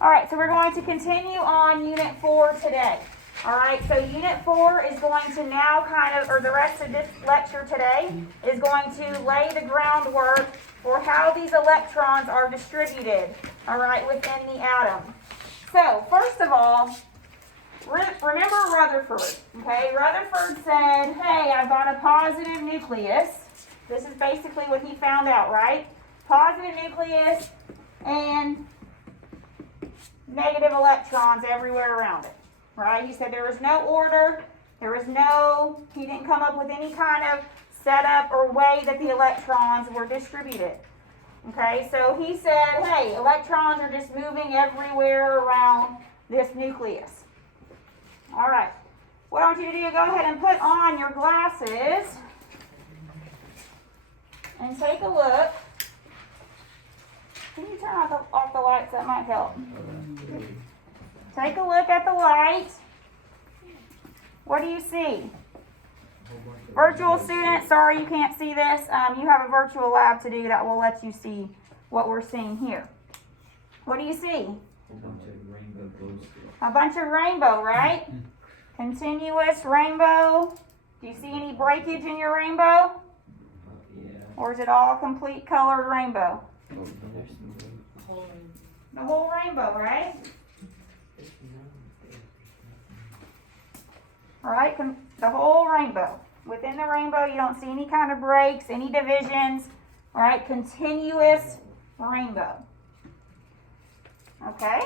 All right, so we're going to continue on Unit 4 today. All right, so Unit 4 is going to now or the rest of this lecture today is going to lay the groundwork for how these electrons are distributed, all right, within the atom. So, first of all, remember Rutherford, okay? Rutherford said, hey, I've got a positive nucleus. This is basically what he found out, right? Positive nucleus and negative electrons everywhere around it, right? He said there was no order, he didn't come up with any kind of setup or way that the electrons were distributed. Okay, so he said, hey, electrons are just moving everywhere around this nucleus. All right, what I want you to do is go ahead and put on your glasses and take a look. Can you turn off the lights? That might help. Take a look at the light. What do you see? Virtual students, sorry you can't see this. You have a virtual lab to do that will let you see what we're seeing here. What do you see? A bunch of rainbow, right? Continuous rainbow. Do you see any breakage in your rainbow? Or is it all complete colored rainbow? The whole rainbow, right? All right, the whole rainbow. Within the rainbow, you don't see any kind of breaks, any divisions. All right, continuous rainbow. Okay?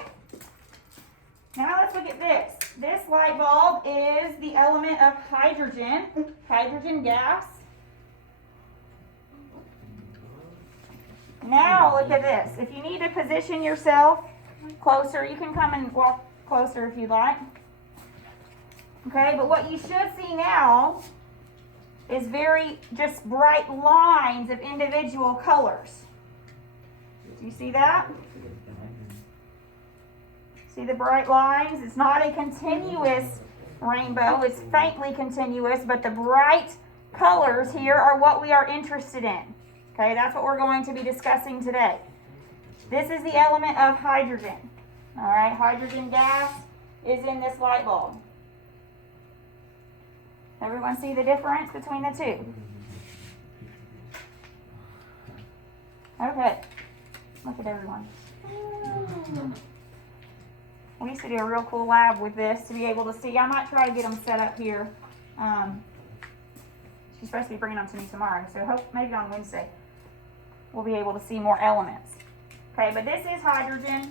Now let's look at this. This light bulb is the element of hydrogen gas. Now look at this. If you need to position yourself closer, you can come and walk closer if you'd like. Okay, but what you should see now is very just bright lines of individual colors. Do you see that? See the bright lines? It's not a continuous rainbow. It's faintly continuous, but the bright colors here are what we are interested in. Okay, that's what we're going to be discussing today. This is the element of hydrogen. All right, hydrogen gas is in this light bulb. Everyone see the difference between the two? Okay, look at everyone. We used to do a real cool lab with this to be able to see. I might try to get them set up here. She's supposed to be bringing them to me tomorrow, so maybe on Wednesday we'll be able to see more elements. Okay, but this is hydrogen.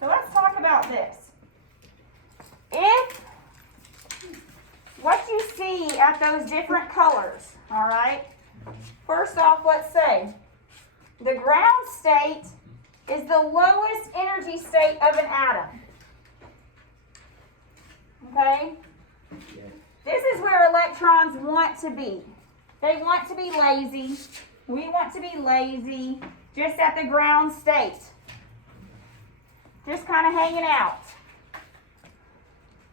So let's talk about this. If what you see at those different colors, all right, first off, let's say the ground state is the lowest energy state of an atom. Okay? This is where electrons want to be. They want to be lazy. We want to be lazy, just at the ground state. Just kind of hanging out.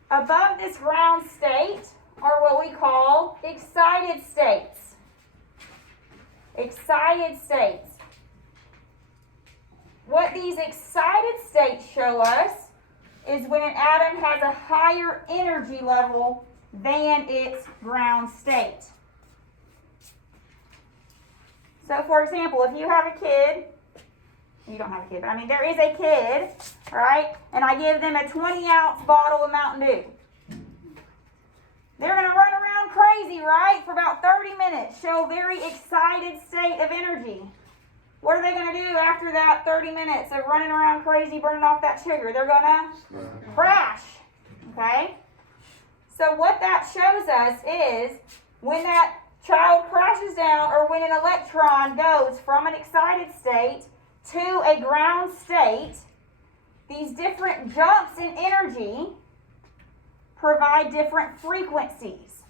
Above this ground state are what we call excited states. Excited states. What these excited states show us is when an atom has a higher energy level than its ground state. So, for example, if you have a kid, you don't have a kid, but I mean there is a kid, right? And I give them a 20-ounce bottle of Mountain Dew. They're going to run around crazy, right? For about 30 minutes, show a very excited state of energy. What are they going to do after that 30 minutes of running around crazy, burning off that sugar? They're going to crash, okay? So what that shows us is when that child crashes down or when an electron goes from an excited state to a ground state, these different jumps in energy provide different frequencies.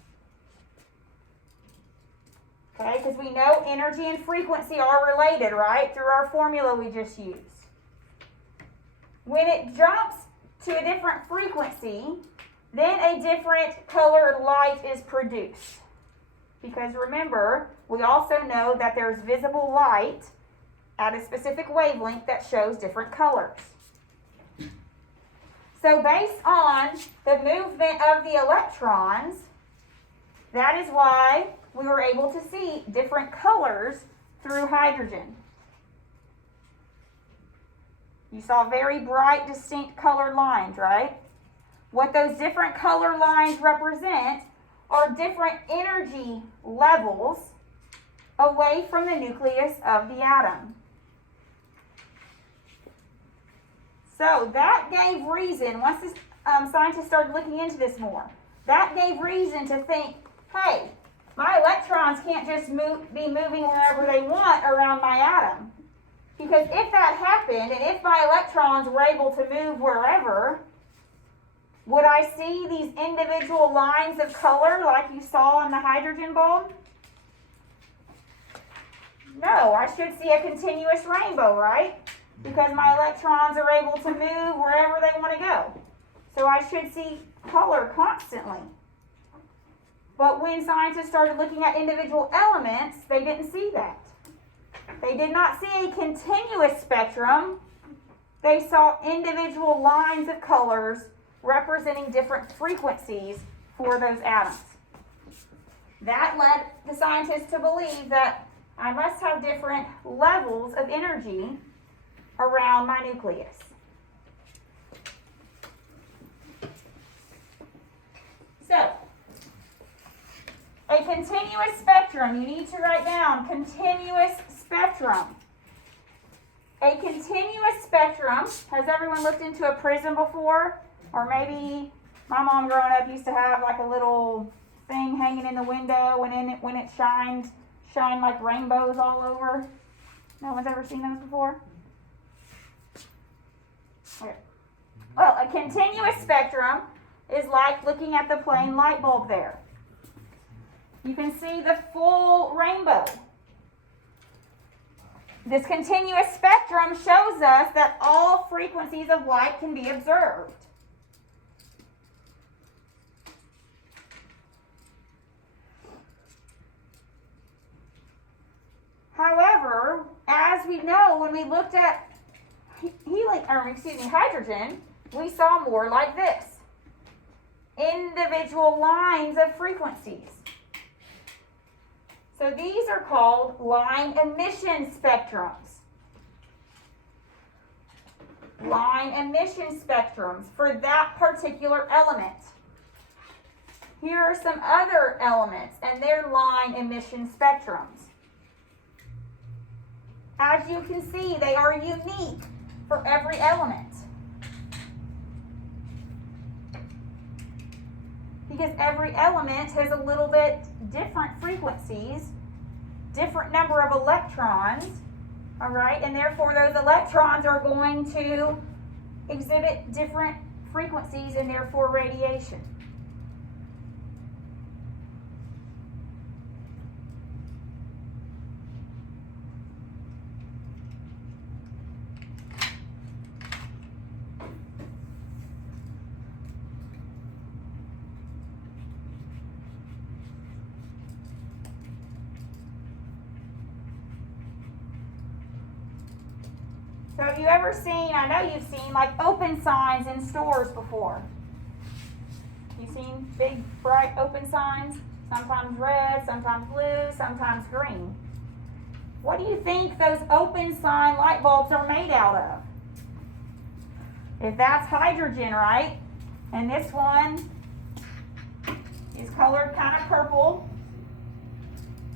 Okay, because we know energy and frequency are related, right? Through our formula we just used. When it jumps to a different frequency, then a different colored light is produced. Because remember, we also know that there's visible light at a specific wavelength that shows different colors. So based on the movement of the electrons, that is why we were able to see different colors through hydrogen. You saw very bright, distinct colored lines, right? What those different color lines represent are different energy levels away from the nucleus of the atom. So that gave reason, once the scientists started looking into this more, that gave reason to think, hey, my electrons can't just be moving wherever they want around my atom. Because if that happened, and if my electrons were able to move wherever, would I see these individual lines of color like you saw in the hydrogen bulb? No, I should see a continuous rainbow, right? Because my electrons are able to move wherever they want to go. So I should see color constantly. But when scientists started looking at individual elements, they didn't see that. They did not see a continuous spectrum. They saw individual lines of colors representing different frequencies for those atoms. That led the scientists to believe that I must have different levels of energy around my nucleus. So, a continuous spectrum, you need to write down continuous spectrum. A continuous spectrum, has everyone looked into a prism before? Or maybe my mom growing up used to have like a little thing hanging in the window, and when it shine like rainbows all over. No one's ever seen those before? Okay. Well, a continuous spectrum is like looking at the plain light bulb there. You can see the full rainbow. This continuous spectrum shows us that all frequencies of light can be observed. However, as we know, when we looked at hydrogen, we saw more like this. Individual lines of frequencies. So these are called line emission spectrums. Line emission spectrums for that particular element. Here are some other elements and their line emission spectrums. As you can see, they are unique for every element. Because every element has a little bit different frequencies, different number of electrons, all right? And therefore those electrons are going to exhibit different frequencies and therefore radiation. So have you ever seen, I know you've seen, like open signs in stores before. You've seen big, bright open signs? Sometimes red, sometimes blue, sometimes green. What do you think those open sign light bulbs are made out of? If that's hydrogen, right? And this one is colored kind of purple.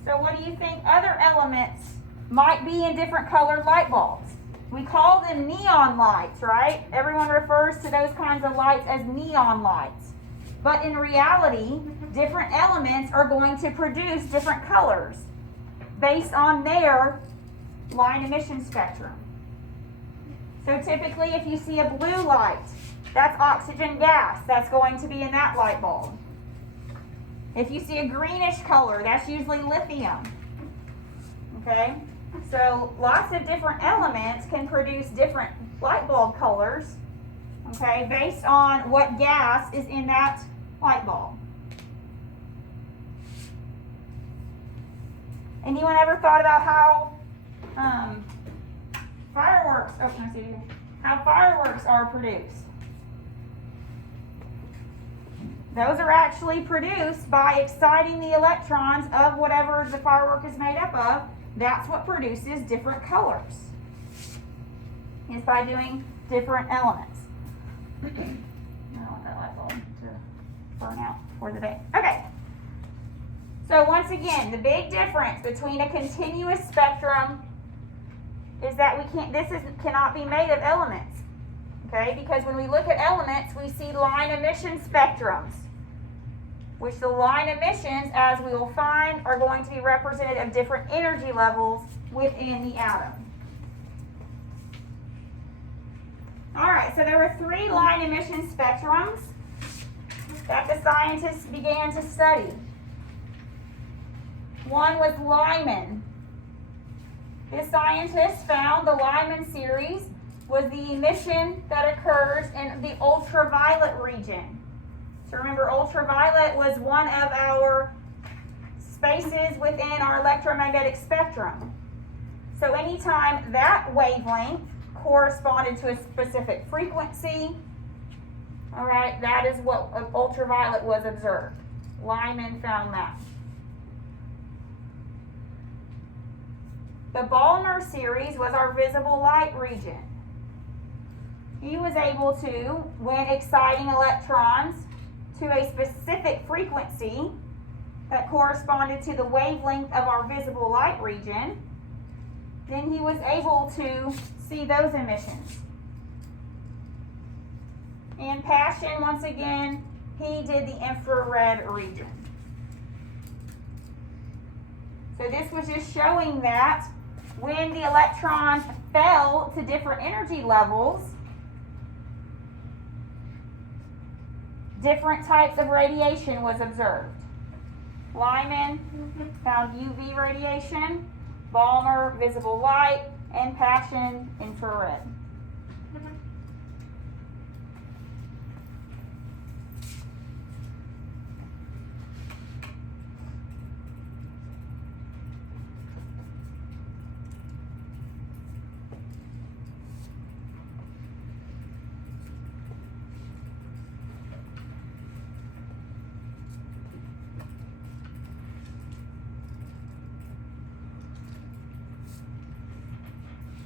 So what do you think other elements might be in different colored light bulbs? We call them neon lights, right? Everyone refers to those kinds of lights as neon lights. But in reality, different elements are going to produce different colors based on their line emission spectrum. So typically, if you see a blue light, that's oxygen gas. That's going to be in that light bulb. If you see a greenish color, that's usually lithium. Okay? So lots of different elements can produce different light bulb colors, okay, based on what gas is in that light bulb. Anyone ever thought about how fireworks are produced? Those are actually produced by exciting the electrons of whatever the firework is made up of. That's what produces different colors. Is by doing different elements. I don't want that light bulb to burn out for the day. Okay. So once again, the big difference between a continuous spectrum is that cannot be made of elements. Okay, because when we look at elements, we see line emission spectrums, which the line emissions, as we will find, are going to be representative of different energy levels within the atom. All right, so there were 3 line emission spectrums that the scientists began to study. One was Lyman. This scientist found the Lyman series was the emission that occurs in the ultraviolet region. So remember, ultraviolet was one of our spaces within our electromagnetic spectrum. So anytime that wavelength corresponded to a specific frequency, all right, that is what ultraviolet was observed. Lyman found that. The Balmer series was our visible light region. He was able to, when exciting electrons to a specific frequency that corresponded to the wavelength of our visible light region, then he was able to see those emissions. And Paschen, once again, he did the infrared region. So this was just showing that when the electrons fell to different energy levels, different types of radiation was observed. Lyman found UV radiation, Balmer visible light, and Paschen infrared.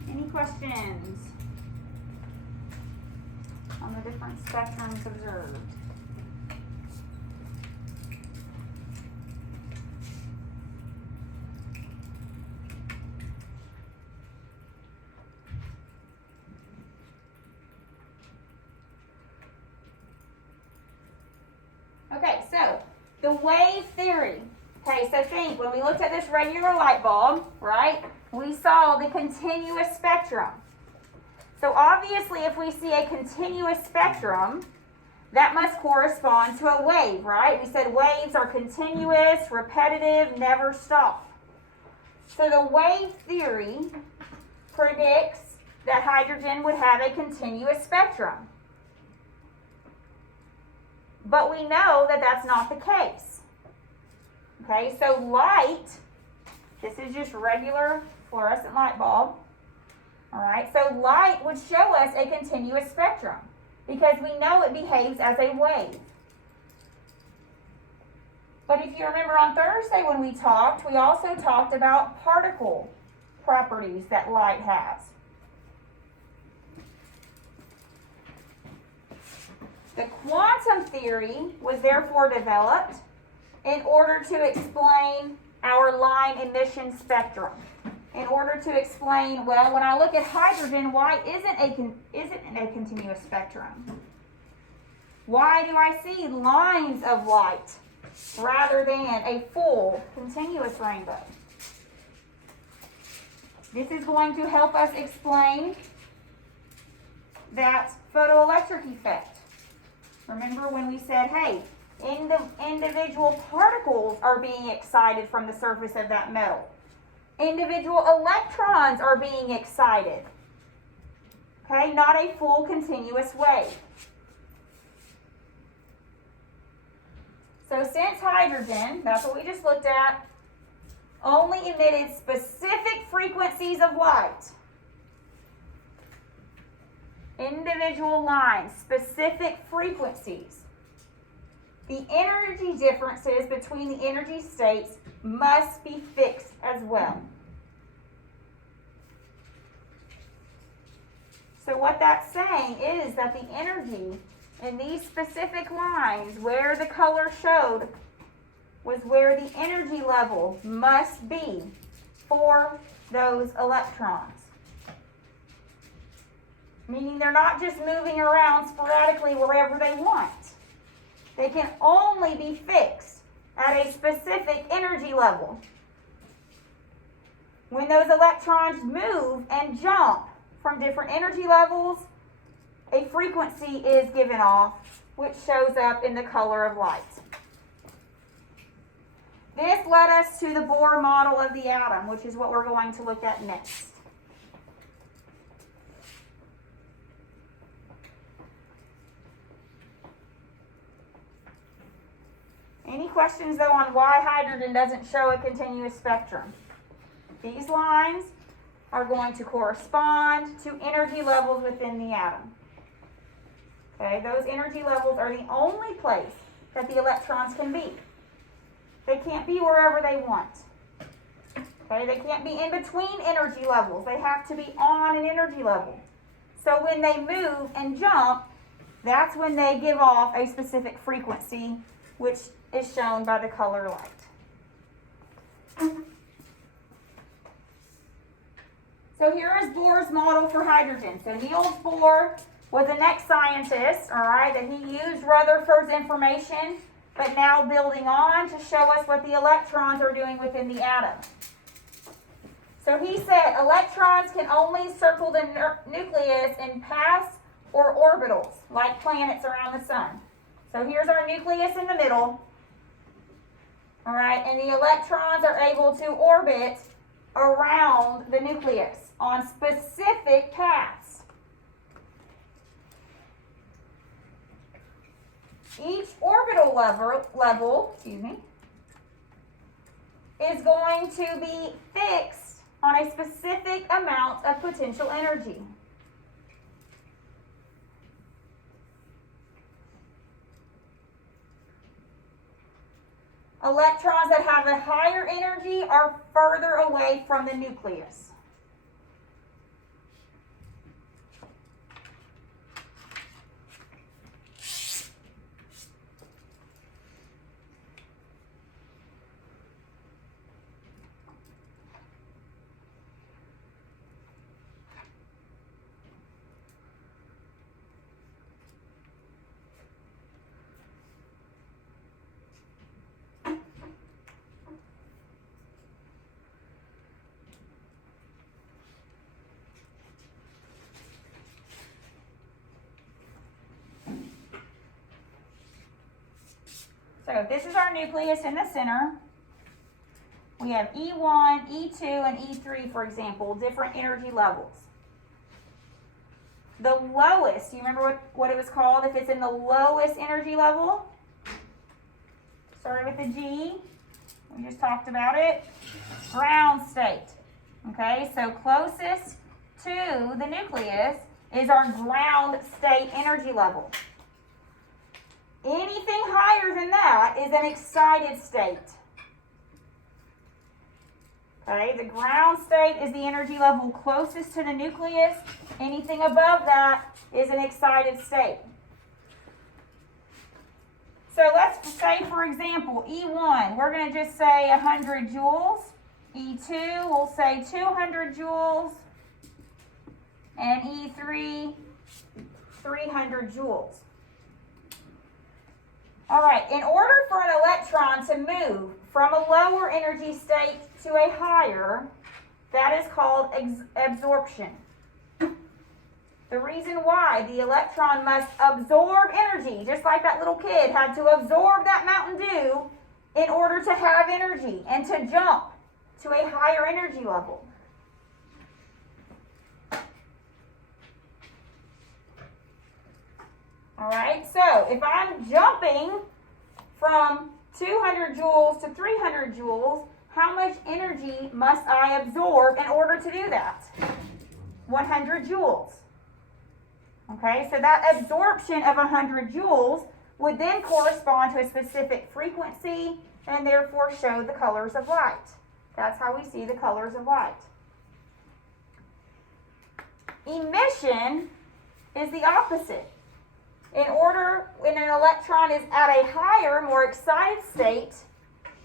Any questions on the different spectrums observed? Okay, so the wave theory. Okay, so think, when we looked at this regular light bulb, right, we saw the continuous spectrum. So obviously, if we see a continuous spectrum, that must correspond to a wave, right? We said waves are continuous, repetitive, never stop. So the wave theory predicts that hydrogen would have a continuous spectrum. But we know that that's not the case. Okay, so light, this is just regular fluorescent light bulb. All right, so light would show us a continuous spectrum because we know it behaves as a wave. But if you remember on Thursday when we talked, we also talked about particle properties that light has. The quantum theory was therefore developed in order to explain our line emission spectrum. In order to explain, well, when I look at hydrogen, why isn't it a continuous spectrum? Why do I see lines of light rather than a full continuous rainbow? This is going to help us explain that photoelectric effect. Remember when we said, hey, individual particles are being excited from the surface of that metal. Individual electrons are being excited. Okay, not a full continuous wave. So since hydrogen, that's what we just looked at, only emitted specific frequencies of light, individual lines, specific frequencies, the energy differences between the energy states must be fixed as well. So what that's saying is that the energy in these specific lines where the color showed was where the energy level must be for those electrons. Meaning they're not just moving around sporadically wherever they want. They can only be fixed at a specific energy level. When those electrons move and jump from different energy levels, a frequency is given off, which shows up in the color of light. This led us to the Bohr model of the atom, which is what we're going to look at next. Any questions, though, on why hydrogen doesn't show a continuous spectrum? These lines are going to correspond to energy levels within the atom. Okay, those energy levels are the only place that the electrons can be. They can't be wherever they want. Okay, they can't be in between energy levels. They have to be on an energy level. So when they move and jump, that's when they give off a specific frequency, which is shown by the color light. So here is Bohr's model for hydrogen. So Niels Bohr was the next scientist, all right, that he used Rutherford's information, but now building on to show us what the electrons are doing within the atom. So he said electrons can only circle the nucleus in paths or orbitals, like planets around the sun. So here's our nucleus in the middle, all right, and the electrons are able to orbit around the nucleus on specific paths. Each orbital level is going to be fixed on a specific amount of potential energy. Electrons that have a higher energy are further away from the nucleus. So this is our nucleus in the center. We have E1, E2, and E3, for example, different energy levels. The lowest, you remember what it was called if it's in the lowest energy level? Started with the G. We just talked about it. Ground state. Okay, so closest to the nucleus is our ground state energy level. Anything higher than that is an excited state. Okay, the ground state is the energy level closest to the nucleus. Anything above that is an excited state. So let's say, for example, E1, we're going to just say 100 joules. E2, we'll say 200 joules. And E3, 300 joules. All right, in order for an electron to move from a lower energy state to a higher, that is called absorption. The reason why the electron must absorb energy, just like that little kid had to absorb that Mountain Dew in order to have energy and to jump to a higher energy level. All right, so if I'm jumping from 200 joules to 300 joules, how much energy must I absorb in order to do that? 100 joules. Okay, so that absorption of 100 joules would then correspond to a specific frequency and therefore show the colors of light. That's how we see the colors of light. Emission is the opposite. When an electron is at a higher, more excited state,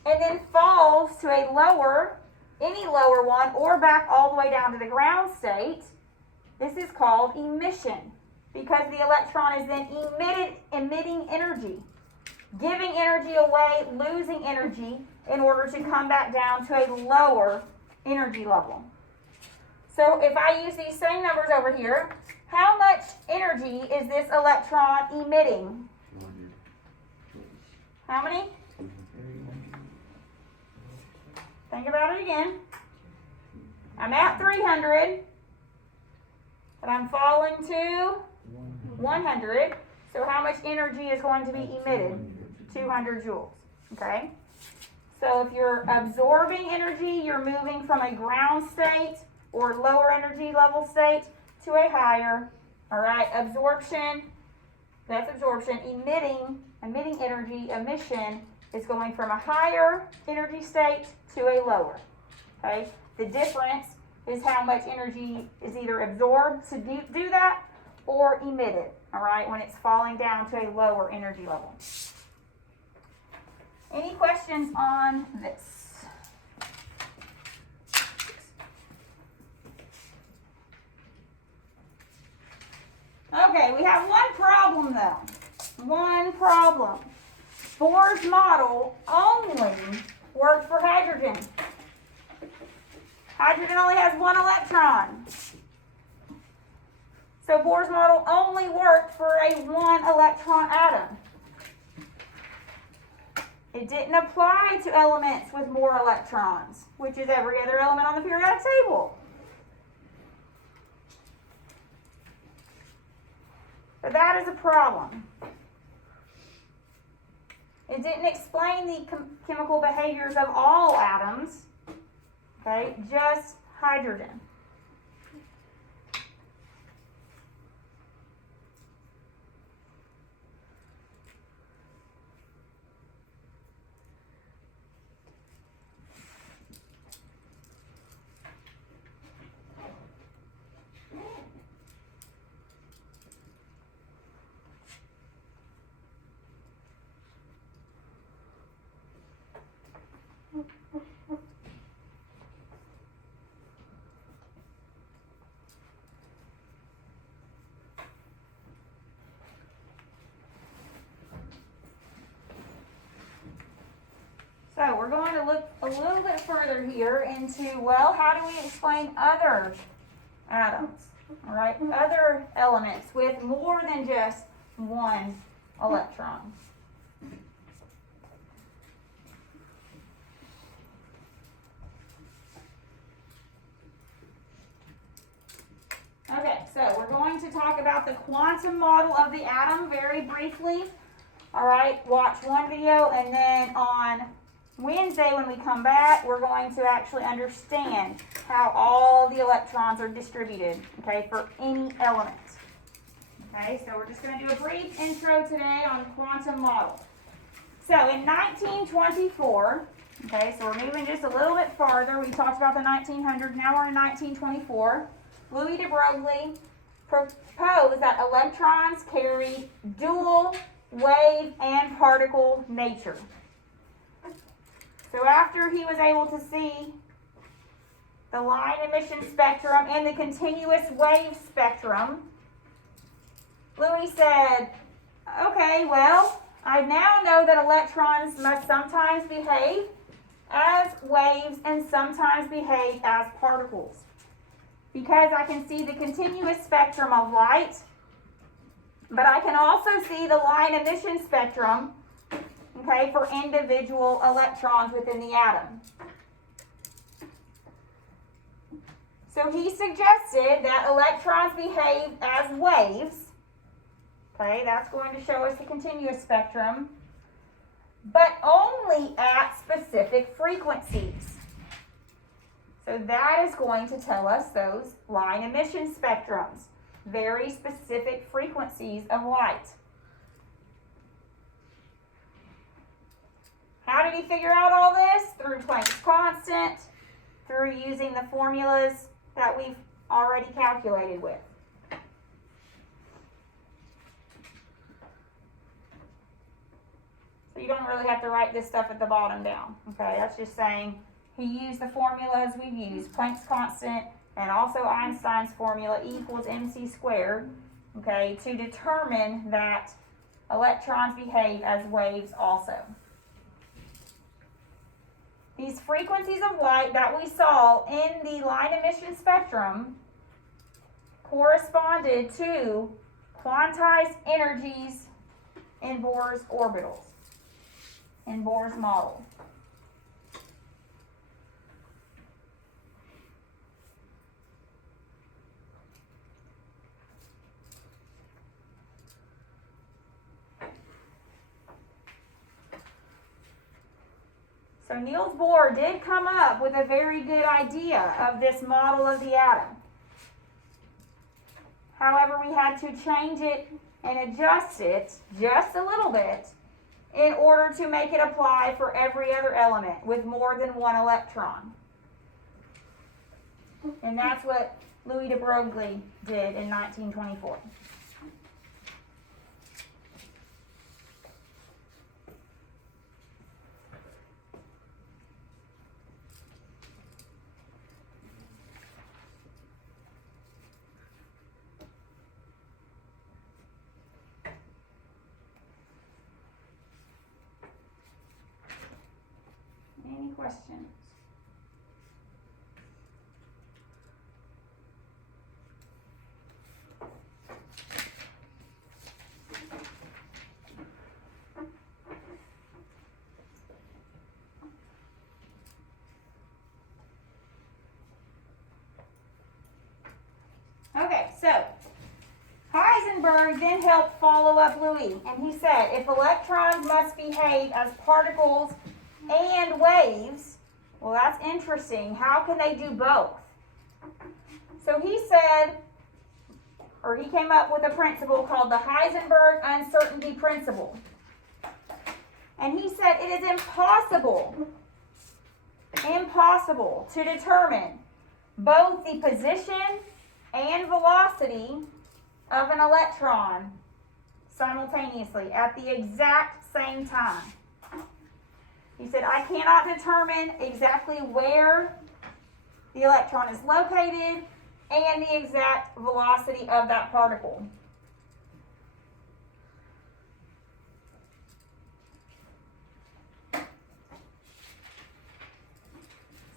and then falls to a lower, any lower one, or back all the way down to the ground state, this is called emission, because the electron is then emitting energy, giving energy away, losing energy, in order to come back down to a lower energy level. So if I use these same numbers over here, how much energy is this electron emitting? How many? Think about it again. I'm at 300, and I'm falling to 100. So how much energy is going to be emitted? 200 joules. Okay? So if you're absorbing energy, you're moving from a ground state or lower energy level state to a higher. All right? Absorption, that's absorption. Emitting energy, emission, is going from a higher energy state to a lower. Okay? The difference is how much energy is either absorbed to do that or emitted, all right, when it's falling down to a lower energy level. Any questions on this? Okay, we have one problem though. One problem. Bohr's model only works for hydrogen. Hydrogen only has one electron. So Bohr's model only worked for a one electron atom. It didn't apply to elements with more electrons, which is every other element on the periodic table. But that is a problem. It didn't explain the chemical behaviors of all atoms, okay, just hydrogen. So we're going to look a little bit further here into, well, how do we explain other atoms, all right, other elements with more than just one electron. Okay, so we're going to talk about the quantum model of the atom very briefly. All right, watch one video, and then on Wednesday when we come back, we're going to actually understand how all the electrons are distributed, okay, for any element. Okay, so we're just going to do a brief intro today on quantum model. So in 1924, okay, so we're moving just a little bit farther. We talked about the 1900s, now we're in 1924. Louis de Broglie proposed that electrons carry dual wave and particle nature. So after he was able to see the line emission spectrum and the continuous wave spectrum, Louis said, okay, well, I now know that electrons must sometimes behave as waves and sometimes behave as particles, because I can see the continuous spectrum of light, but I can also see the line emission spectrum, okay, for individual electrons within the atom. So he suggested that electrons behave as waves. Okay, that's going to show us the continuous spectrum, but only at specific frequencies. So that is going to tell us those line emission spectrums, very specific frequencies of light. How did he figure out all this? Through Planck's constant, through using the formulas that we've already calculated with. So you don't really have to write this stuff at the bottom down. Okay, that's just saying he used the formulas we've used, Planck's constant and also Einstein's formula, E equals mc squared, okay, to determine that electrons behave as waves also. These frequencies of light that we saw in the light emission spectrum corresponded to quantized energies in Bohr's orbitals, in Bohr's model. So Niels Bohr did come up with a very good idea of this model of the atom. However, we had to change it and adjust it just a little bit in order to make it apply for every other element with more than one electron. And that's what Louis de Broglie did in 1924. Any questions? Okay, so Heisenberg then helped follow up Louis, and he said if electrons must behave as particles and waves, well, that's interesting. How can they do both? So he said, or he came up with a principle called the Heisenberg uncertainty principle. And he said it is impossible to determine both the position and velocity of an electron simultaneously at the exact same time. He said, I cannot determine exactly where the electron is located and the exact velocity of that particle.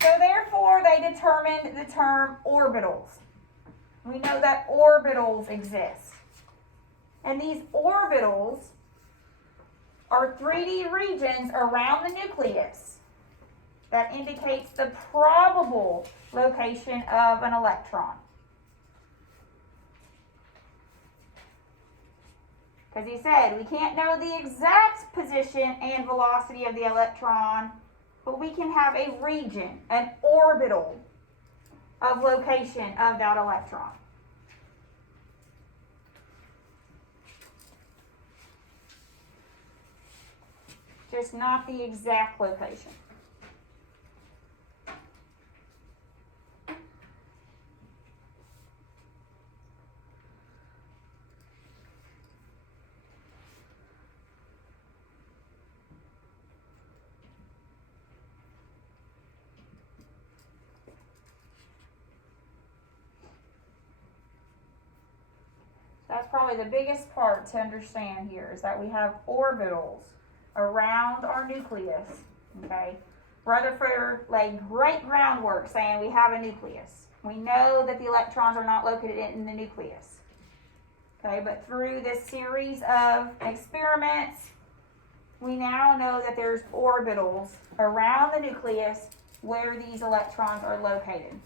So therefore, they determined the term orbitals. We know that orbitals exist. And these orbitals are 3D regions around the nucleus that indicates the probable location of an electron. Because he said we can't know the exact position and velocity of the electron, but we can have a region, an orbital of location of that electron. Just not the exact location. That's probably the biggest part to understand here, is that we have orbitals around our nucleus, okay? Rutherford laid great groundwork saying we have a nucleus. We know that the electrons are not located in the nucleus, okay? But through this series of experiments, we now know that there's orbitals around the nucleus where these electrons are located.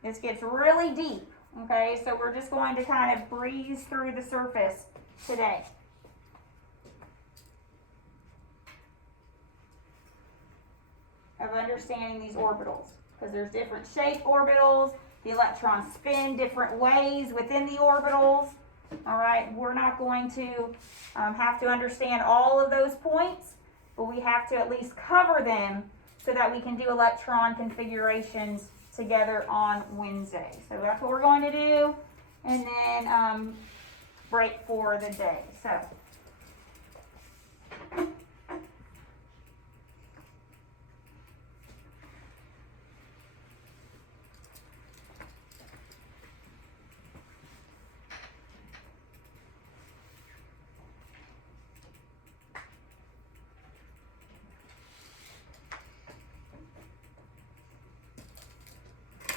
This gets really deep, okay? So we're just going to kind of breeze through the surface today. Of understanding these orbitals, because there's different shaped orbitals. The electrons spin different ways within the orbitals. All right, we're not going to have to understand all of those points, but we have to at least cover them so that we can do electron configurations together on Wednesday. So that's what we're going to do, and then break for the day. So.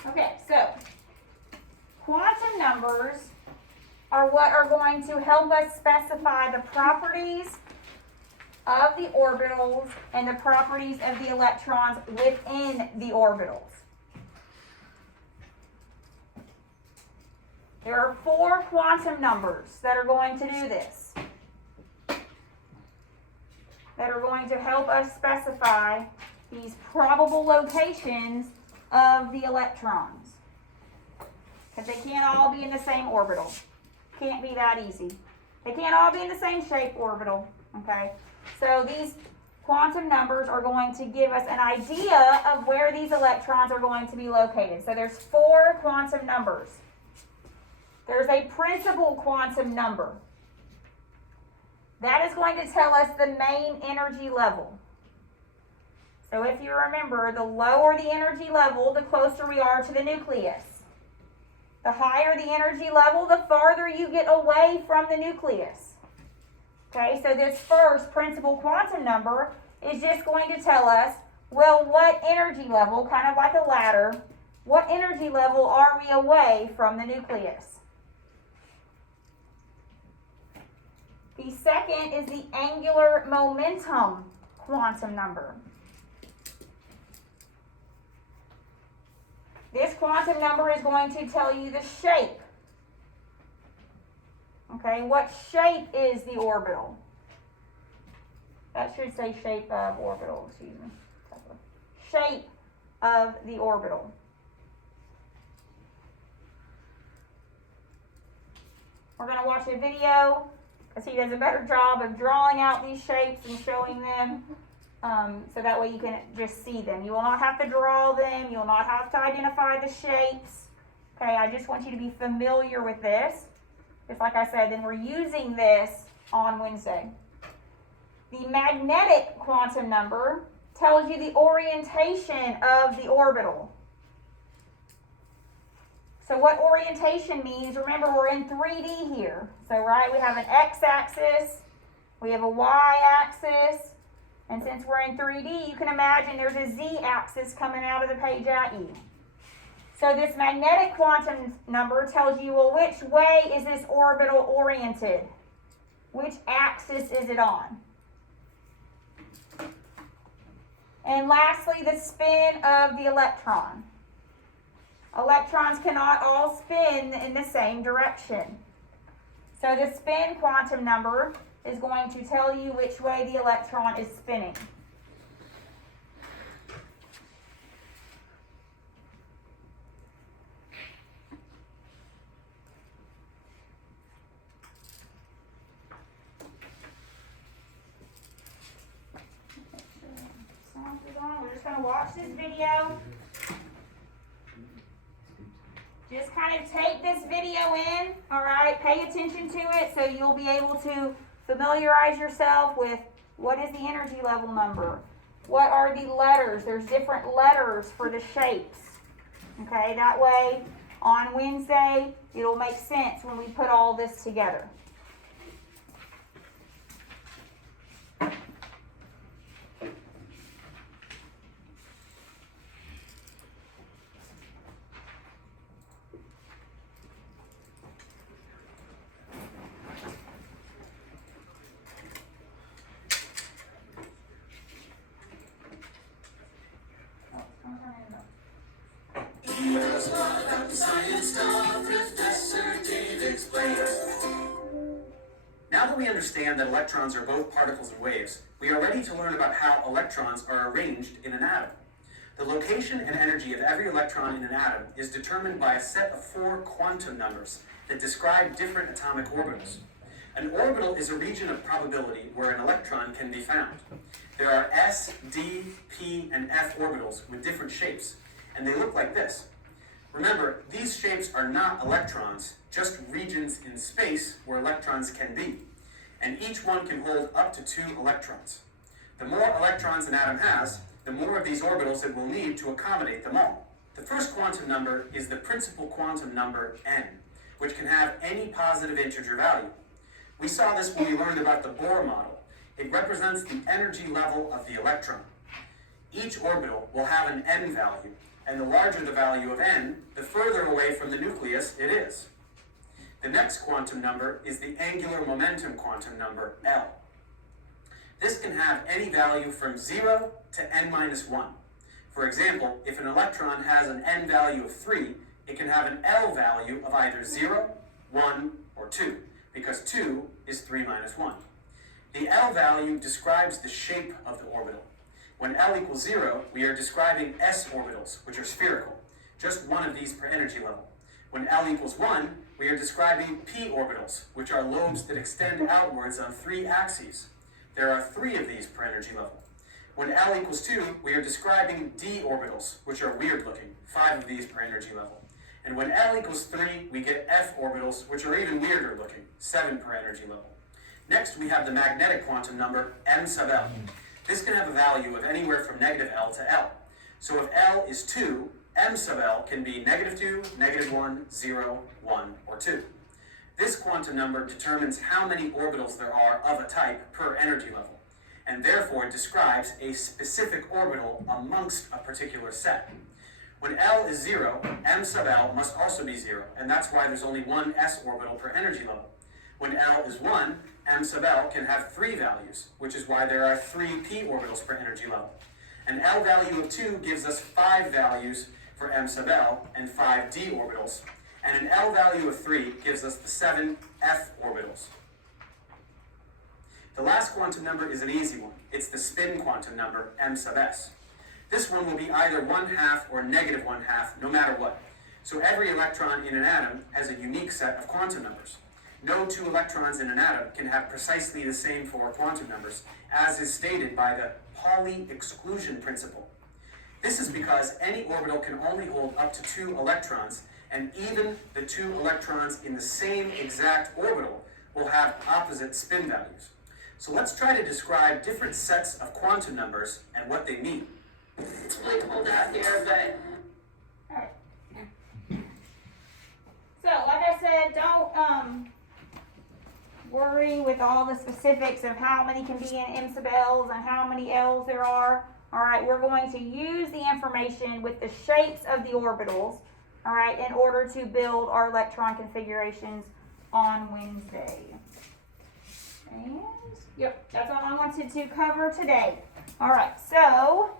Okay, so quantum numbers are what are going to help us specify the properties of the orbitals and the properties of the electrons within the orbitals. There are 4 quantum numbers that are going to do this, that are going to help us specify these probable locations of the electrons. Because they can't all be in the same orbital. Can't be that easy. They can't all be in the same shape orbital. Okay? So these quantum numbers are going to give us an idea of where these electrons are going to be located. So there's 4 quantum numbers. There's a principal quantum number. That is going to tell us the main energy level. So if you remember, the lower the energy level, the closer we are to the nucleus. The higher the energy level, the farther you get away from the nucleus. Okay, so this first principal quantum number is just going to tell us, well, what energy level, kind of like a ladder, what energy level are we away from the nucleus? The second is the angular momentum quantum number. This quantum number is going to tell you the shape. Okay, what shape is the orbital? That should say shape of orbital, excuse me. Shape of the orbital. We're going to watch a video because he does a better job of drawing out these shapes and showing them. So that way you can just see them. You will not have to draw them. You will not have to identify the shapes. Okay, I just want you to be familiar with this. Just like I said, then we're using this on Wednesday. The magnetic quantum number tells you the orientation of the orbital. So what orientation means, remember we're in 3D here. So right, we have an x-axis, we have a y-axis, and since we're in 3D, you can imagine there's a z-axis coming out of the page at you. So this magnetic quantum number tells you, well, which way is this orbital oriented? Which axis is it on? And lastly, the spin of the electron. Electrons cannot all spin in the same direction. So the spin quantum number is going to tell you which way the electron is spinning. We're just going to watch this video. Just kind of take this video in, all right? Pay attention to it so you'll be able to familiarize yourself with what is the energy level number. What are the letters? There's different letters for the shapes. Okay, that way on Wednesday it'll make sense when we put all this together. Now that we understand that electrons are both particles and waves, we are ready to learn about how electrons are arranged in an atom. The location and energy of every electron in an atom is determined by a set of 4 quantum numbers that describe different atomic orbitals. An orbital is a region of probability where an electron can be found. There are s, d, p, and f orbitals with different shapes, and they look like this. Remember, these shapes are not electrons, just regions in space where electrons can be, and each one can hold up to 2 electrons. The more electrons an atom has, the more of these orbitals it will need to accommodate them all. The first quantum number is the principal quantum number n, which can have any positive integer value. We saw this when we learned about the Bohr model. It represents the energy level of the electron. Each orbital will have an n value, and the larger the value of n, the further away from the nucleus it is. The next quantum number is the angular momentum quantum number, L. This can have any value from 0 to n-1. For example, if an electron has an n value of 3, it can have an L value of either 0, 1, or 2, because 2 is 3 minus 1. The L value describes the shape of the orbital. When L equals 0, we are describing s orbitals, which are spherical, just one of these per energy level. When L equals 1, we are describing p orbitals, which are lobes that extend outwards on 3 axes. There are 3 of these per energy level. When L equals 2, we are describing d orbitals, which are weird looking, 5 of these per energy level. And when L equals 3, we get f orbitals, which are even weirder looking, 7 per energy level. Next, we have the magnetic quantum number, m sub L. This can have a value of anywhere from negative L to L. So if L is 2, m sub L can be negative 2, negative 1, 0, 1, or 2. This quantum number determines how many orbitals there are of a type per energy level, and therefore describes a specific orbital amongst a particular set. When L is 0, m sub L must also be 0, and that's why there's only one s orbital per energy level. When L is 1, m sub L can have 3 values, which is why there are 3 p orbitals per energy level. An L value of 2 gives us 5 values for m sub L and 5 d orbitals, and an L value of 3 gives us the 7 f orbitals. The last quantum number is an easy one. It's the spin quantum number, m sub s. This one will be either 1/2 or negative 1/2, no matter what. So every electron in an atom has a unique set of quantum numbers. No 2 electrons in an atom can have precisely the same 4 quantum numbers, as is stated by the Pauli exclusion principle. This is because any orbital can only hold up to 2 electrons, and even the 2 electrons in the same exact orbital will have opposite spin values. So let's try to describe different sets of quantum numbers and what they mean. It's really cold out here, but Alright. So, like I said, don't worry with all the specifics of how many can be in m sub L's and how many L's there are. Alright, we're going to use the information with the shapes of the orbitals, alright, in order to build our electron configurations on Wednesday. And, yep, that's all I wanted to cover today. Alright, so